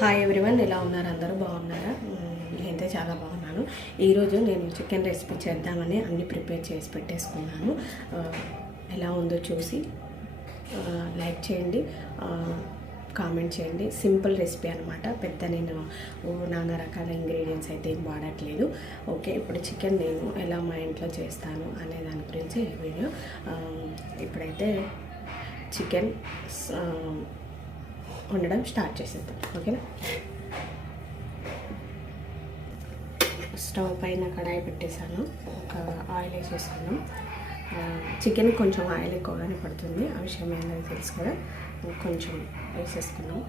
Hi everyone, ఎలా ఉన్నారు? అందరూ బాగున్నారా? నేనైతే చాలా బాగున్నాను. ఈరోజు నేను చికెన్ రెసిపీ చేద్దామని అన్నీ ప్రిపేర్ చేసి పెట్టేసుకున్నాను. ఎలా ఉందో చూసి లైక్ చేయండి, కామెంట్ చేయండి. సింపుల్ రెసిపీ అనమాట. పెద్ద నేను నానా రకాల ఇంగ్రీడియంట్స్ అయితే ఏం వాడట్లేదు. ఓకే, ఇప్పుడు చికెన్ నేను ఎలా మా ఇంట్లో చేస్తాను అనే దాని గురించి వీడియో. ఇప్పుడైతే చికెన్ వండడం స్టార్ట్ చేసేద్దాం. ఓకేనా? స్టవ్ పైన కడాయి పెట్టేశాను. ఒక ఆయిల్ వేసేసుకున్నాం. చికెన్ కొంచెం ఆయిల్ ఎక్కువగానే పడుతుంది, ఆ విషయం ఏంటో తెలుసు కదా. కొంచెం వేసేసుకున్నాం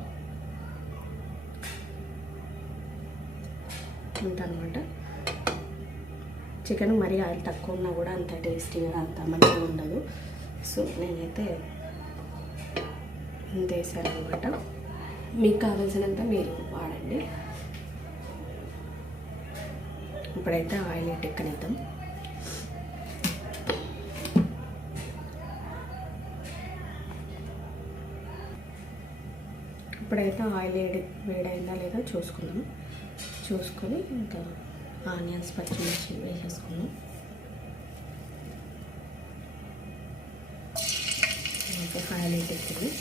అంతనమాట. చికెన్ మరీ ఆయిల్ తక్కువ ఉన్నా కూడా అంత టేస్టీగా అంత మంచిగా ఉండదు. సో నేనైతే ఇంత వేసాను అనమాట. మీకు కావాల్సినంత మీరు వాడండి. ఇప్పుడైతే ఆయిల్ ఎక్కనిద్దాం. ఇప్పుడైతే ఆయిల్ వేడైందా లేదా చూసుకుందాం. చూసుకొని ఇంకా ఆనియన్స్, పచ్చిమిర్చి వేసేసుకున్నాం. ఇంకా ఆయిల్ ఎక్కింది.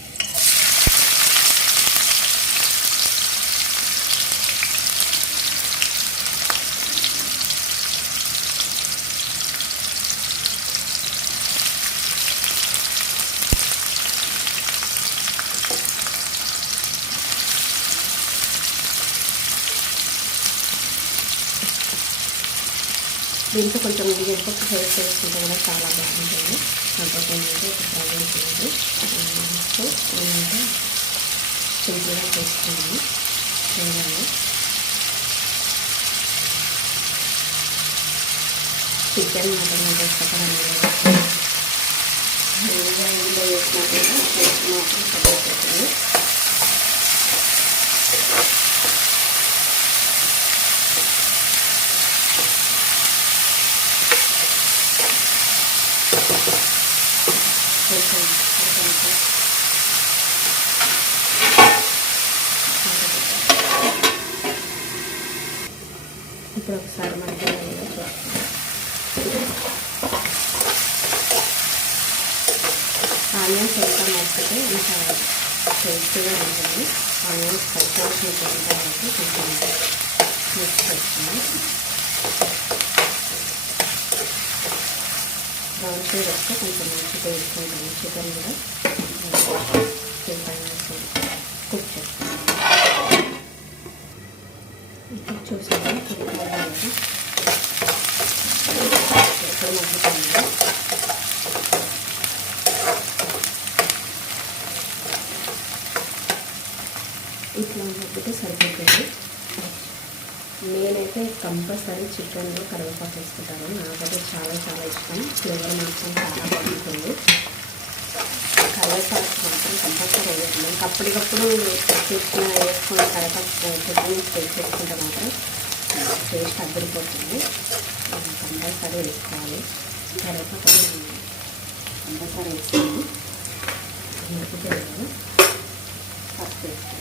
దీంట్లో కొంచెం జీడిపప్పు ఫ్రై చేసుకుంటే కూడా చాలా బాగుంటుంది. కాకపోతే ఏంటంటే ఒక ప్రాబ్లం చేయదు. సో ఏంటంటే సింపుల్గా చేసుకున్నాను. చేయాలి చికెన్ మటన్ అంటే ఇష్టపడాలి. ఇంట్లో వేసినా మాత్రం సరిపోతుంది. ఇప్పుడు ఒకసారి మనకి ఆనియన్స్ ఎంత మగ్గితే ఇంకా టేస్టీగా ఉంటుంది. ఆనియన్స్ పచ్చిమిర్చి కాబట్టి కొంచెం మిక్స్ పెట్టుకుని బ్రౌన్ షేడ్ వస్తే కొంచెం మంచి టేస్ట్ ఉంటుంది. చికెన్ కూడా కుక్ చేస్తాను. ఇప్పుడు చూసాను ఎక్కడ మగ్గుతుంది. ఇట్లా మగ్గితే సరిపోతుంది. నేనైతే కంపల్సరీ చికెన్లో కరివేపాకు వేసుకుంటాను. నాకైతే చాలా చాలా ఇష్టం. ఫ్లేవర్ మాత్రం చాలా బాగుంటుంది. కరివేపాకు మాత్రం కంపల్సరీ వేసుకుంటాం. అప్పటికప్పుడు వేసుకుని కరివేపాకు చట్నీ చేసుకుంటే మాత్రం టేస్ట్ అద్దరిపోతుంది. కంపల్సరీ వేసుకోవాలి. కరివేపాకు కంపల్సరీ వేసుకోవాలి. మగ్గితే ఫస్ట్ వేసుకోవాలి.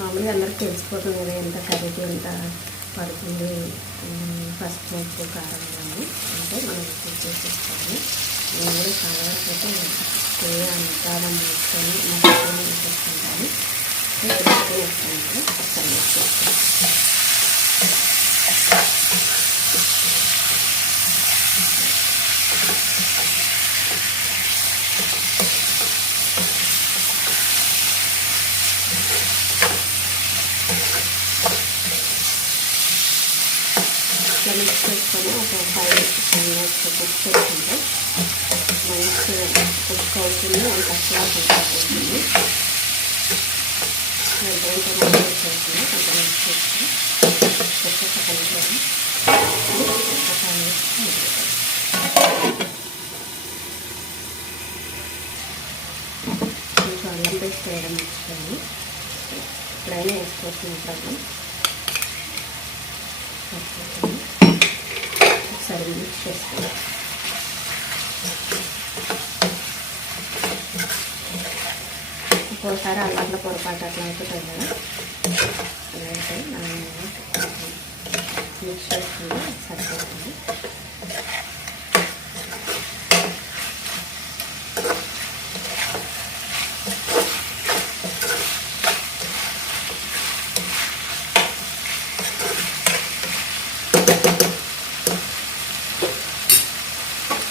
మామూలుగా అందరికి తెలిసిపోతుంది కదా ఎంత కర్రీకి ఎంత పడుతుంది. పసుపు, ఉప్పు, కారం కానీ అంటే మనం చేసేసుకోవాలి. నేను కూడా చాలా వరకు అయితే అంతా వేసుకొని మసాలా వేసేసుకుంటాను. వేస్తాను కదా ఒకసారి వేసేస్తాను. ఇట్లా మిక్స్ చేసుకొని ఒక 5 మినిట్స్ కుక్ చేసుకుంటే మంచిగా కుక్ అవుతుంది. అంత తక్కువ కుక్ అవుతుంది. కొంచెం మిక్స్ చేసుకుని పేస్ట్ వేయడం మర్చిపోయాను. ఇప్పుడైనా వేసుకోవచ్చు ప్రాబ్లం. ఒకసారి మిక్స్ చేసుకోవాలి. ఒక్కోసారి అట్లా పొరపాటు అట్లా అయిపోతుంది కదా, అలా అయితే మిక్స్ చేసుకుంటే సరిపోతుంది.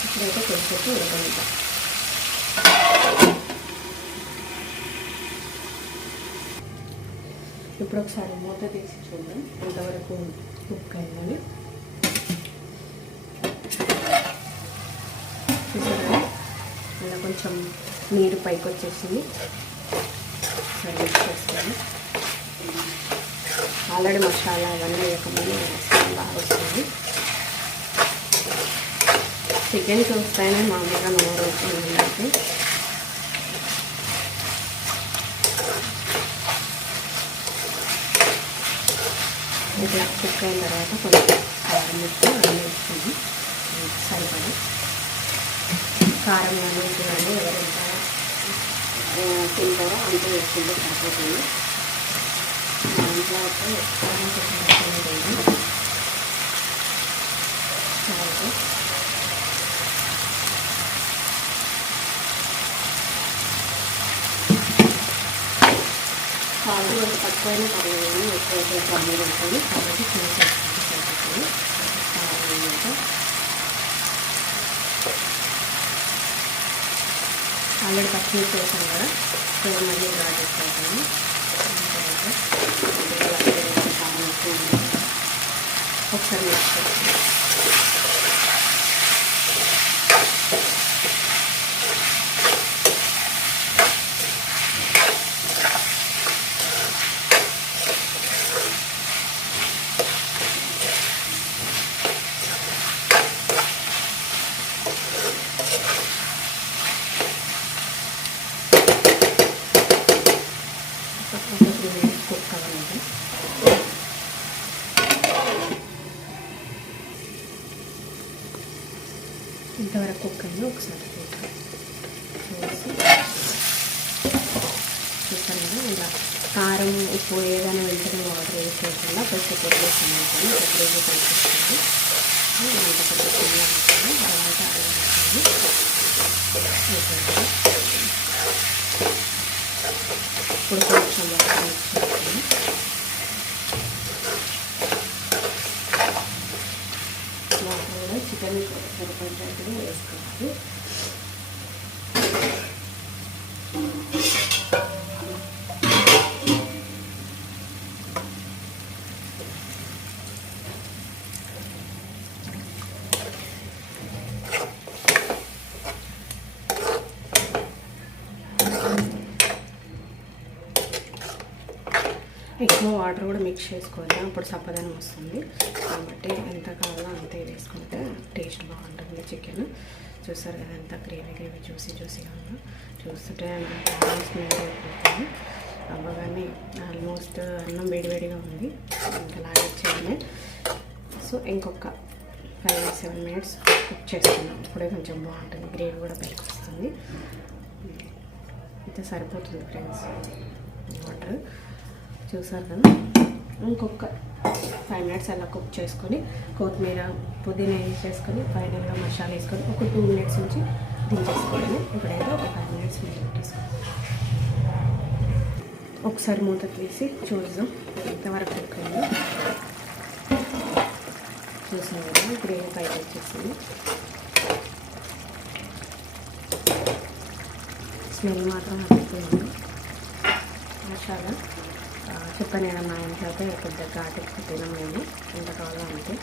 ఇప్పుడైతే కొద్దిసేపు ఉడకనిద్దాం. ఇప్పుడు ఒకసారి మూత తీసి చూద్దాం ఎంతవరకు కుక్ అయిందని. చూసారా ఇలా కొంచెం నీరు పైకి వచ్చేసింది. సర్వ్ చేసుకోండి. ఆల్రెడీ మసాలా అవన్నీ వేయకముందు బాగా వస్తుంది. చికెన్ చూస్తేనే మామూలుగా నోరు అవుతుంది. ఇట్లా కుక్ అయిన తర్వాత కొంచెం కారం ముక్క అన్నీ వేసుకుంది. సరిపడి కారం కానీ ఉప్పు కానీ ఎవరెంత తింటారో అంత వేసుకుంటే సరిపోతుంది. మా ఇంట్లో అయితే కారం కొంచెం లేదు. కాదు కొంచెం తక్కువైనా పర్లేదు, ఎక్కువైతే ప్రాబ్లం ఉంటుంది. కాబట్టి చూసేసుకుంటే సరిపోతుంది. ఆల్రెడీ పచ్చిమిర్చి వేసాను కదా, సో మళ్ళీ డ్రా చేసుకుంటాను. ఒకసారి మిక్స్ చేస్తాను. కుక్ అవ్వలేదు. ఇంతవరకు కుక్ అయింది. ఒకసారి చూసి చూస్తాను కదా, ఇలా కారం ఉప్పు ఏదైనా వెంటనే వాటర్ వేసి చేయకుండా ఫస్ట్ పొడిలేసాను అనుకోండి. పొడిలేసి కలిపిస్తుంది అంత కొద్దిగా అనుకోండి. తర్వాత అది ఇప్పుడు కొంచెం వాటర్ మిక్స్ చేసుకొని వాటర్ కూడా చికెన్ సరిపడేట్టుగా వేసుకోవాలి. ఎక్కువ వాటర్ కూడా మిక్స్ చేసుకోవాలి, అప్పుడు చప్పదనం వస్తుంది. కాబట్టి ఎంత కావాలో అంతే వేసుకుంటే టేస్ట్ బాగుంటుంది చికెన్. చూస్తారు కదా ఎంత గ్రేవీ జ్యూసీగా ఉందో. చూస్తుంటే స్మెల్ అయిపోతుంది. అవ్వగానే ఆల్మోస్ట్ అన్నం వేడివేడిగా ఉంది, ఇంకా లాగేసేయాలి. సో ఇంకొక 5-7 minutes కుక్ చేసుకున్నాం. ఇప్పుడే కొంచెం బాగుంటుంది, గ్రేవీ కూడా పైకి వస్తుంది. అయితే సరిపోతుంది ఫ్రెండ్స్ వాటర్. చూసారు కదా, ఇంకొక 5 minutes అలా కుక్ చేసుకొని కొత్తిమీర పుదీనా వేసేసుకొని ఫైనల్గా మసాలా వేసుకొని ఒక 2 minutes నుంచి దించేసుకోవాలి. ఇప్పుడైతే ఒక 5 minutes మీద పెట్టేసుకోవాలి. ఒకసారి మూత తీసి చూద్దాం ఎంతవరకు కుక్ అయిందో. చూసాం కదా గ్రేవీ పైకి వచ్చేసింది. స్మెల్ మాత్రం అనిపిస్తుంది. మసాలా చెప్పని మా ఇంట్లో అయితే పెద్ద ఘాటు ఎక్కువ తినం మేము, ఎంత కావాలో అంతే.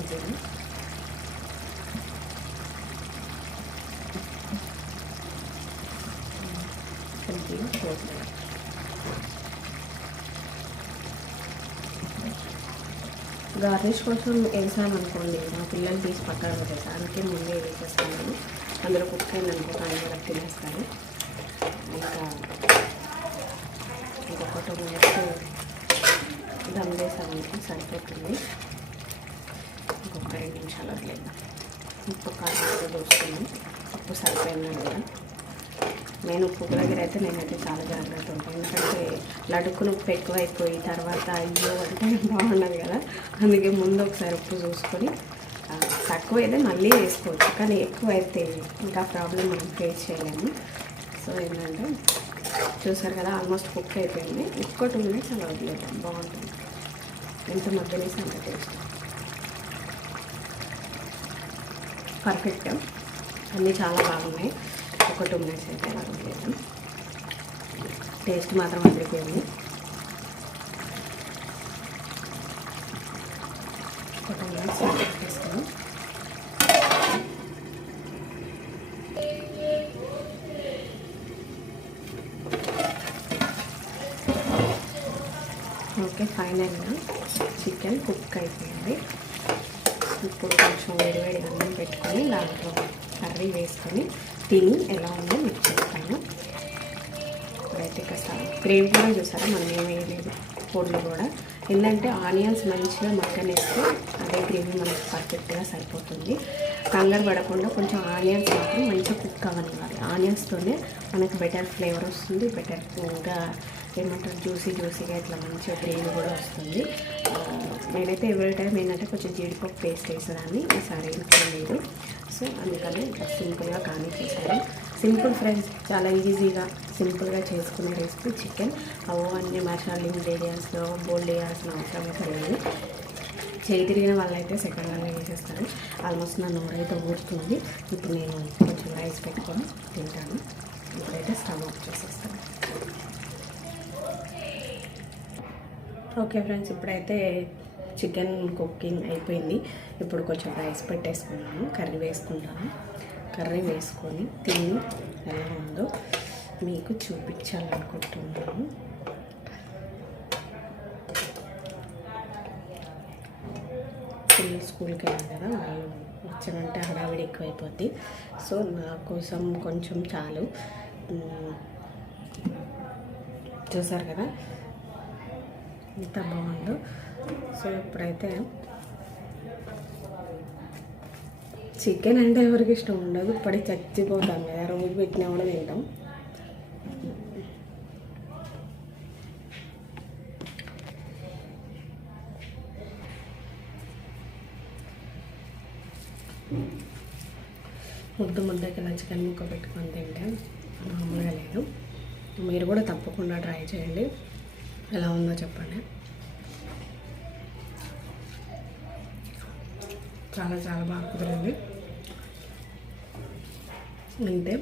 ఇదేమి కొద్దిగా చూద్దాం. గార్నిష్ కోసం వేసాను అనుకోండి, మా పిల్లలు తీసి పక్కన పెట్టేసానికి ముందే వేసేస్తాను. అందులో కుక్ అయిందనుకో కానీ వరకు తినేస్తాను. ఇంకా ఇంకొక 2 మినిట్స్ దమ్ వేసామంటే సరిపోతుంది. ఇంకొక 2 నిమిషాలు వదిలేద్దాం. ఉప్పు కారం దోసుకున్నాం, ఉప్పు సరిపోయిందండి కదా. నేను ఉప్పు దగ్గర అయితే నేనైతే చాలా జాగ్రత్త ఉంటాను, ఎందుకంటే లడుక్కున ఉప్పు ఎక్కువైపోయి తర్వాత అయ్యో అంటే బాగున్నది కదా. అందుకే ముందు ఒకసారి ఉప్పు చూసుకొని తక్కువైతే మళ్ళీ వేసుకోవచ్చు, కానీ ఎక్కువైతే ఇంకా ప్రాబ్లం మనం ఫేస్ చేయలేము. సో ఏంటంటే చూసారు కదా, ఆల్మోస్ట్ కుక్ అయిపోయింది. ఇంకో 2 మినిట్స్ అలా వదిలేద్దాం, బాగుంటుంది. ఎంత మగ్గనేసి అంత టేస్ట్ పర్ఫెక్ట్. అన్నీ చాలా బాగున్నాయి. ఒక 2 మినిట్స్ అయితే అలా వదిలేద్దాం. టేస్ట్ మాత్రం అదిరిపోయింది. ఒక 2 మినిట్స్ పెట్టేస్తాను. ఓకే, ఫైనల్గా చికెన్ కుక్ అయిపోయింది. ఇప్పుడు కొంచెం వేడివేడిగా అన్నం పెట్టుకొని దాంట్లో కర్రీ వేసుకొని తిని ఎలా ఉందో మీకు చెప్తాను. ఇప్పుడైతే కాస్త గ్రేవీ కూడా చూసారా, మనం ఏం వేయలేదు పొడులు కూడా. ఏంటంటే ఆనియన్స్ మంచిగా మగ్గనేస్తే అదే గ్రేవీ మనకు పర్ఫెక్ట్గా సరిపోతుంది. కంగారు పడకుండా కొంచెం ఆనియన్స్ మాత్రం మంచిగా కుక్ అవ్వాలి. ఆనియన్స్తోనే మనకు బెటర్ ఫ్లేవర్ వస్తుంది, బెటర్గా ఏమంటారు జ్యూసీగా ఇట్లా మంచిగా గ్రేవీ కూడా వస్తుంది. నేనైతే ఎవ్రీ టైం ఏంటంటే కొంచెం జీడిపప్పు పేస్ట్ వేసేదాన్ని, ఈసారి ఇంట్లో లేదు. సో అందుకని సింపుల్గా కానీ చేశాను. సింపుల్ ఫ్రెండ్స్, చాలా ఈజీగా సింపుల్గా చేసుకునే రెసిపీ చికెన్. అన్ని మసాలా ఇంగ్రీడియంట్స్లో బోల్డ్ వేయాల్సిన అవసరం అయితే లేదు. చేయి తిరిగిన వాళ్ళైతే సెకండ్గా వేసేస్తారు. ఆల్మోస్ట్ నా నోరైతే ఊరుతుంది. ఇప్పుడు నేను కొంచెం రైస్ పెట్టుకొని తింటాను. ఇప్పుడైతే స్టవ్ ఆఫ్ చేసేస్తాను. ఓకే ఫ్రెండ్స్, ఇప్పుడైతే చికెన్ కుకింగ్ అయిపోయింది. ఇప్పుడు కొంచెం రైస్ పెట్టేసుకున్నాను, కర్రీ వేసుకుంటాను. కర్రీ వేసుకొని తిని ఎలా ఉందో మీకు చూపించాలనుకుంటున్నాను. పిల్లలు స్కూల్కి వెళ్ళారు కదా, వాళ్ళు వచ్చానంటే హడావిడి ఎక్కువైపోద్ది. సో నా కోసం కొంచెం చాలు. చూసారు కదా ఎంత బాగుందో. సో ఇప్పుడైతే చికెన్ అంటే ఎవరికి ఇష్టం ఉండదు, పడి చచ్చిపోతాం కదా, రోజు పెట్టినా కూడా తింటాం. ముద్దకి ఇలా చికెన్ ముక్క పెట్టుకొని తింటే మామూలుగా లేదు. మీరు కూడా తప్పకుండా ట్రై చేయండి, ఎలా ఉందో చెప్పండి. చాలా చాలా బాగా కుదిరింది. అంటే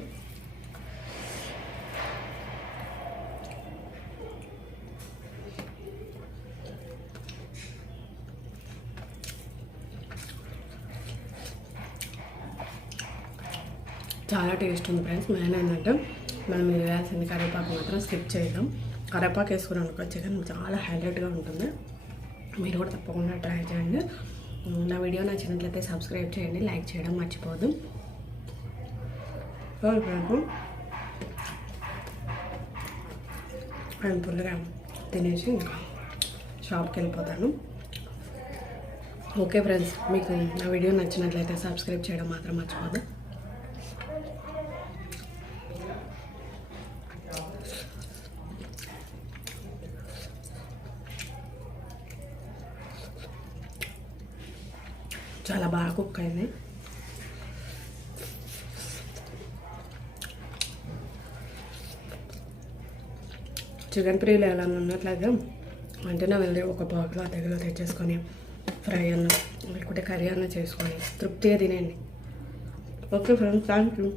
చాలా టేస్ట్ ఉంది ఫ్రెండ్స్. మెయిన్ ఏంటంటే మనం వేయాల్సింది కరివేపాకు మాత్రం స్కిప్ చేద్దాం. కరివేపాకు వేసుకుని అనుకో చికెన్ చాలా హైలైట్గా ఉంటుంది. మీరు కూడా తప్పకుండా ట్రై చేయండి. నా వీడియో నచ్చినట్లయితే సబ్స్క్రైబ్ చేయండి, లైక్ చేయడం మర్చిపోదు. నేను ఫుల్గా తినేసి ఇంకా షాప్కి వెళ్ళిపోతాను. ఓకే ఫ్రెండ్స్, మీకు నా వీడియో నచ్చినట్లయితే సబ్స్క్రైబ్ చేయడం మాత్రం మర్చిపోదు. చాలా బాగా కుక్ అయింది. చికెన్ ప్రియులు ఎలా ఉన్నట్లయితే వెంటనే వెళ్ళి ఒక పావులో అద్దెలో తెచ్చేసుకొని ఫ్రై అన్న లేకుంటే కర్రీ అన్న చేసుకొని తృప్తిగా తినేయండి. Okay friends, thank you.